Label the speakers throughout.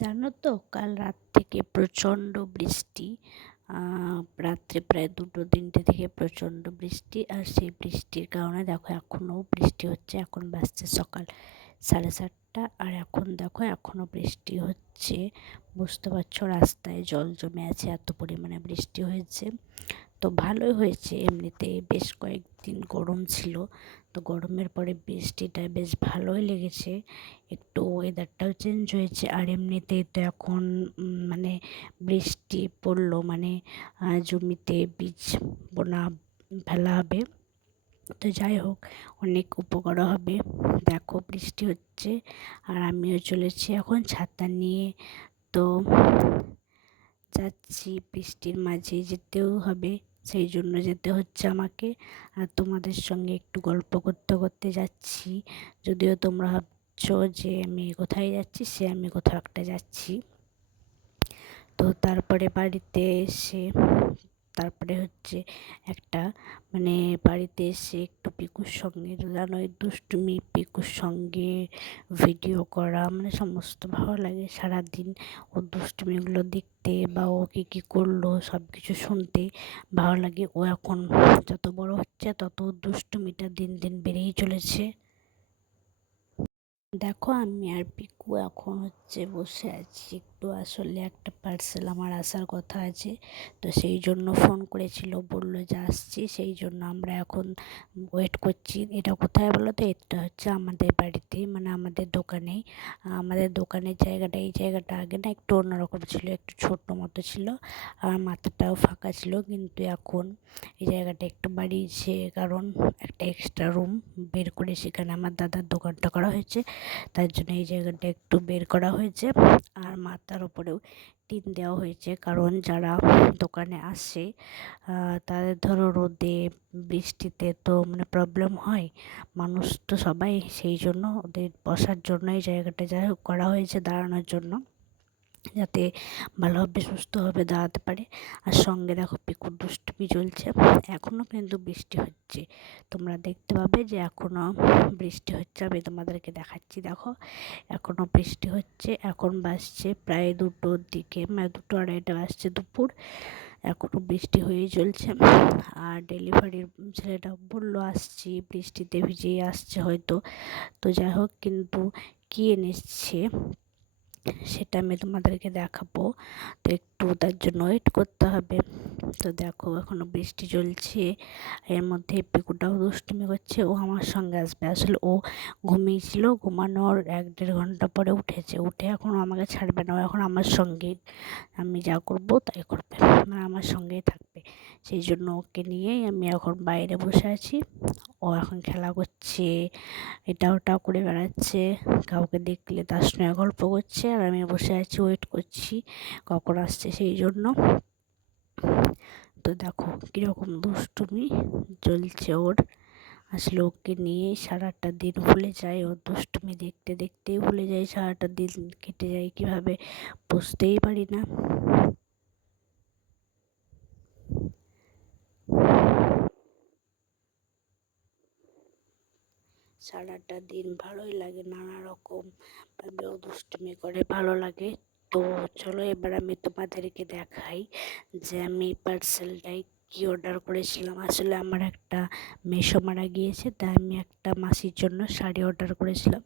Speaker 1: জানো তো, কাল রাত থেকে প্রচণ্ড বৃষ্টি রাত্রে প্রায় দুটো তিনটে থেকে প্রচণ্ড বৃষ্টি আর সেই বৃষ্টির কারণে দেখো এখনও বৃষ্টি হচ্ছে, এখন বাজছে সকাল সাড়ে সাতটা আর এখন দেখো এখনও বৃষ্টি হচ্ছে। বুঝতে পারছ, রাস্তায় জল জমে আছে, এত পরিমাণে বৃষ্টি হয়েছে। তো ভালোই হয়েছে। এমনিতে বেশ কয়েকদিন গরম ছিল। তো গরমের পরে বৃষ্টিটা বেশ ভালোই লেগেছে। একটু ওয়েদারটাও চেঞ্জ হয়েছে। আর এমনিতে তো এখন মানে বৃষ্টি পড়ল মানে জমিতে বীজ বোনা ফেলা হবে। তো যাই হোক, অনেক উপকারও হবে। দেখো বৃষ্টি হচ্ছে আর আমিও চলেছি এখন ছাতা নিয়ে। তো যাচ্ছি বৃষ্টির মাঝে যেতেও হবে। সেই জন্য যেতে হচ্ছে আমাকে। আর তোমাদের সঙ্গে একটু গল্প করতে করতে যাচ্ছি। যদিও তোমরা ভাবছ যে আমি কোথায় যাচ্ছি, সে আমি কোথাও একটা যাচ্ছি। তো তারপরে বাড়িতে এসে তারপরে হচ্ছে একটা মানে বাড়িতে এসে একটু পিকুর সঙ্গে জানোই দুষ্টুমি, পিকুর সঙ্গে ভিডিও করা মানে সমস্ত ভালো লাগে। সারাদিন ও দুষ্টুমিগুলো দেখতে বা ও কী কী করল সব কিছু শুনতে ভালো লাগে। ও এখন যত বড় হচ্ছে, তত দুষ্টুমিটা দিন দিন বেড়েই চলেছে। দেখো, আমি আর পিকু এখন হচ্ছে বসে আছি। একটু আসলে একটা পার্সেল আমার আসার কথা আছে। তো সেই জন্য ফোন করেছিল, বলল যে আসছি। সেই জন্য আমরা এখন ওয়েট করছি। এটা কোথায় বলো তো? এটা হচ্ছে আমাদের বাড়িতে মানে আমাদের দোকানেই আমাদের দোকানের জায়গাটা, এই জায়গাটা আগে না একটু অন্যরকম ছিল, একটু ছোট্ট মতো ছিল। আর মাথাটাও ফাঁকা ছিল, কিন্তু এখন এই জায়গাটা একটু বাড়িয়েছে। কারণ একটা এক্সট্রা রুম বের করে সেখানে আমার দাদার দোকানটা করা হয়েছে। তার জন্য এই জায়গাটা একটু বের করা হয়েছে আর মাথার ওপরেও টিন দেওয়া হয়েছে। কারণ যারা দোকানে আসে তাদের ধরো রোদে, বৃষ্টিতে তো মানে প্রবলেম হয়। মানুষ তো সবাই সেই জন্য ওদের বসার জন্যই জায়গাটা যাই হোক করা হয়েছে, দাঁড়ানোর জন্য। যাতে ভালোভাবে, সুস্থভাবে দাঁড়াতে পারে। আর সঙ্গে দেখো পিকুর দুষ্টুমি চলছে। এখনও কিন্তু বৃষ্টি হচ্ছে। তোমরা দেখতে পাবে যে এখনও বৃষ্টি হচ্ছে। আমি তোমাদেরকে দেখাচ্ছি, দেখো। এখনও বৃষ্টি হচ্ছে। এখন বাসছে প্রায় দুটোর দিকে মানে দুটো আড়াইটা বাসছে দুপুর। এখনও বৃষ্টি হয়েই চলছে। আর ডেলিভারির ছেলেটা বলল, আসছি। বৃষ্টিতে ভিজেই আসছে হয়তো। তো যাই হোক, কিন্তু কী এনেছে? সেটা আমি তোমাদেরকে দেখাবো। তো একটু তার জন্য ওয়েট করতে হবে। তো দেখো এখনও বৃষ্টি চলছে। এর মধ্যে পিকুটাও দুষ্টুমি করছে। ও আমার সঙ্গে আসবে। আসলে ও ঘুমিয়েছিল। ঘুমানোর এক দেড় ঘণ্টা পরে উঠেছে। উঠে এখন আমাকে ছাড়বে না। ও এখন আমার সঙ্গে আমি যা করব তাই করবে। মানে আমার সঙ্গেই থাকবে। সেই জন্য ওকে নিয়েই আমি এখন বাইরে বসে আছি। ও এখন খেলা করছে, এটা ওটা করে বেড়াচ্ছে, কাউকে দেখলে তার সঙ্গে গল্প করছে, আর আমি বসে আছি ওয়েট করছি কখন আসছে সেই জন্য। তো দেখো কীরকম দুষ্টুমি চলছে ওর। আসলে ওকে নিয়ে সারাটা দিন ভুলে যায় ও দুষ্টুমি দেখতে দেখতেই ভুলে যায়, সারাটা দিন কেটে যায়, কীভাবে বুঝতেই পারি না। সারাটা দিন ভালোই লাগে, নানা রকম ভাবেও দুষ্টুমি করে ভালো লাগে। তো চলো এবার আমি তোমাদেরকে দেখাই যে আমি পার্সেলটাই কী অর্ডার করেছিলাম। আসলে আমার একটা মেশো মারা গিয়েছে, তাই আমি একটা মাসির জন্য শাড়ি অর্ডার করেছিলাম।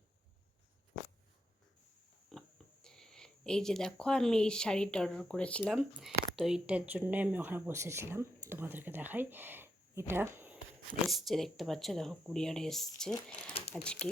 Speaker 1: এই যে দেখো, আমি এই শাড়িটা অর্ডার করেছিলাম। তো এইটার জন্য আমি ওখানে বসেছিলাম। তোমাদেরকে দেখাই। এটা এসছে দেখতে পাচ্ছ দেখো কুরিয়ার এসছে আজকে।